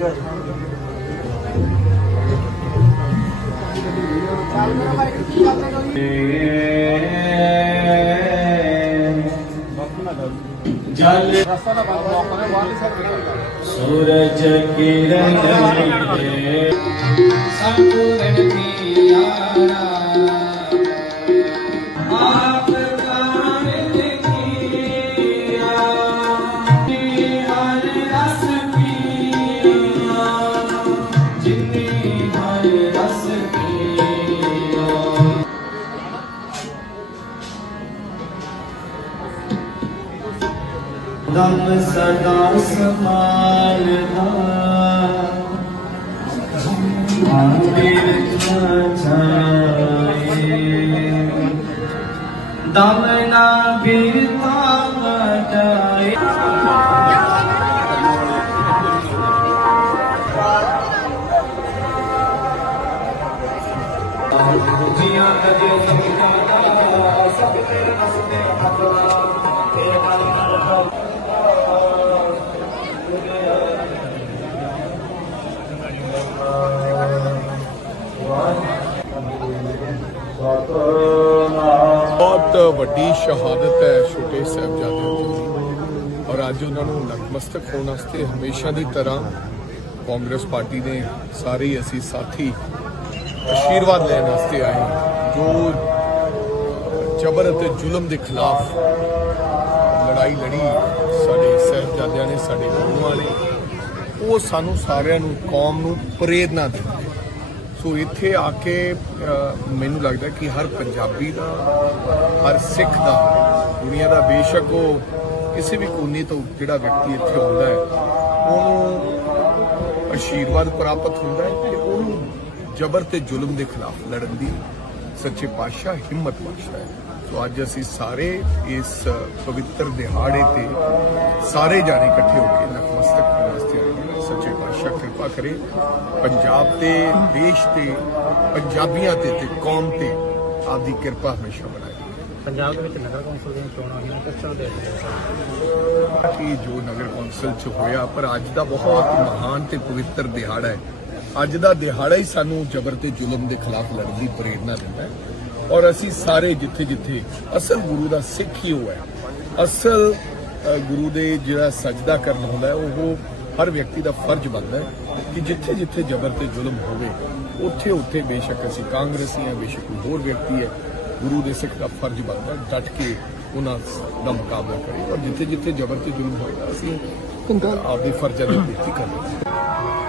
ਜਲ ਸੂਰਜ ਕਿਰਨ ਦੇ दम सदा समालना मंदिर दम ना बीता बटाए जिया कदे सब तेरा सब तेरा ਬਹੁਤ ਵੱਡੀ ਸ਼ਹਾਦਤ ਹੈ ਛੋਟੇ ਸਾਹਿਬਜ਼ਾਦਿਆਂ ਦੀ। ਔਰ ਅੱਜ ਉਹਨਾਂ ਨੂੰ ਨਤਮਸਤਕ ਹੋਣ ਵਾਸਤੇ ਹਮੇਸ਼ਾ ਦੀ ਤਰ੍ਹਾਂ ਕਾਂਗਰਸ ਪਾਰਟੀ ਦੇ ਸਾਰੇ ਅਸੀਂ ਸਾਥੀ ਆਸ਼ੀਰਵਾਦ ਲੈਣ ਵਾਸਤੇ ਆਏ ਜੋ ਜ਼ਬਰ ਅਤੇ ਜ਼ੁਲਮ ਦੇ ਖਿਲਾਫ ਲੜਾਈ ਲੜੀ ਸਾਡੇ ਸਾਹਿਬਜ਼ਾਦਿਆਂ ਨੇ, ਸਾਡੇ ਗੁਰੂਆਂ ਨੇ, ਉਹ ਸਾਨੂੰ ਸਾਰਿਆਂ ਨੂੰ ਕੌਮ ਨੂੰ ਪ੍ਰੇਰਨਾ ਦਿੰਦੀ ਸੋ ਇੱਥੇ ਆ ਕੇ ਮੈਨੂੰ ਲੱਗਦਾ ਕਿ ਹਰ ਪੰਜਾਬੀ ਦਾ, ਹਰ ਸਿੱਖ ਦਾ, ਦੁਨੀਆ ਦਾ ਬੇਸ਼ੱਕ ਉਹ ਕਿਸੇ ਵੀ ਕੋਨੇ ਤੋਂ ਜਿਹੜਾ ਵਿਅਕਤੀ ਇੱਥੇ ਆਉਂਦਾ ਹੈ, ਉਹਨੂੰ ਆਸ਼ੀਰਵਾਦ ਪ੍ਰਾਪਤ ਹੁੰਦਾ ਹੈ ਤੇ ਉਹਨੂੰ ਜ਼ਬਰ ਤੇ ਜ਼ੁਲਮ ਦੇ ਖਿਲਾਫ ਲੜਨ ਦੀ ਸੱਚੇ ਪਾਤਸ਼ਾਹ ਹਿੰਮਤ ਬਖਸ਼ਦਾ ਹੈ। ਸੋ ਅੱਜ ਅਸੀਂ ਸਾਰੇ ਇਸ ਪਵਿੱਤਰ ਦਿਹਾੜੇ ਤੇ ਸਾਰੇ ਜਾਣੇ ਇਕੱਠੇ ਹੋ ਕੇ ਨਤਮਸਤਕ ਹੋਣ ਵਾਸਤੇ ਆਏ ਸੱਚੇ ਪਾਤਸ਼ਾਹ ਕਿਰਪਾ ਕਰੇ। ਪੰਜਾਬ ਤੇ ਦੇਸ਼ ਤੇ ਪੰਜਾਬੀਆਂ ਤੇ ਤੇ ਕੌਮ ਤੇ ਆਪਦੀ ਕਿਰਪਾ ਹਮੇਸ਼ਾ ਬਣਾਏ। ਪੰਜਾਬ ਦੇ ਵਿੱਚ ਨਗਰ ਕੌਂਸਲ ਦੀਆਂ ਚੋਣਾਂ ਹੋਈਆਂ ਕਿਸ ਤਰ੍ਹਾਂ ਹੋ ਕਿ ਜੋ ਨਗਰ ਕੌਂਸਲ ਚ ਹੋਇਆ ਪਰ ਅੱਜ ਦਾ ਬਹੁਤ ਮਹਾਨ ਤੇ ਪਵਿੱਤਰ ਦਿਹਾੜਾ ਹੈ। ਅੱਜ ਦਾ ਦਿਹਾੜਾ ਹੀ ਸਾਨੂੰ ਜ਼ਬਰ ਤੇ ਜ਼ੁਲਮ ਦੇ ਖਿਲਾਫ ਲੜਨ ਦੀ ਪ੍ਰੇਰਣਾ ਦਿੰਦਾ ਹੈ। ਔਰ ਅਸੀਂ ਸਾਰੇ ਜਿੱਥੇ ਜਿੱਥੇ ਅਸਲ ਗੁਰੂ ਦਾ ਸਿੱਖ ਹੀ ਉਹ ਹੈ। ਅਸਲ ਗੁਰੂ ਦੇ ਜਿਹੜਾ ਸਜਦਾ ਕਰਨ ਹੁੰਦਾ ਉਹ ਹਰ ਵਿਅਕਤੀ ਦਾ ਫਰਜ਼ ਬਣਦਾ ਹੈ ਕਿ ਜਿੱਥੇ ਜਿੱਥੇ ਜ਼ਬਰ ਤੇ ਜ਼ੁਲਮ ਹੋਵੇ, ਉੱਥੇ ਉੱਥੇ ਬੇਸ਼ੱਕ ਅਸੀਂ ਕਾਂਗਰਸੀ ਹਾਂ, ਬੇਸ਼ੱਕ ਕੋਈ ਹੋਰ ਵਿਅਕਤੀ ਹੈ, ਗੁਰੂ ਦੇ ਸਿੱਖ ਦਾ ਫਰਜ਼ ਬਣਦਾ ਹੈ ਡਟ ਕੇ ਉਹਨਾਂ ਦਾ ਮੁਕਾਬਲਾ ਕਰੇ। ਔਰ ਜਿੱਥੇ ਜਿੱਥੇ ਜ਼ਬਰ ਤੇ ਜ਼ੁਲਮ ਹੋਏਗਾ ਅਸੀਂ ਆਪਦੇ ਫਰਜ਼ਾਂ ਦੀ ਪੂਰਤੀ ਕਰਾਂਗੇ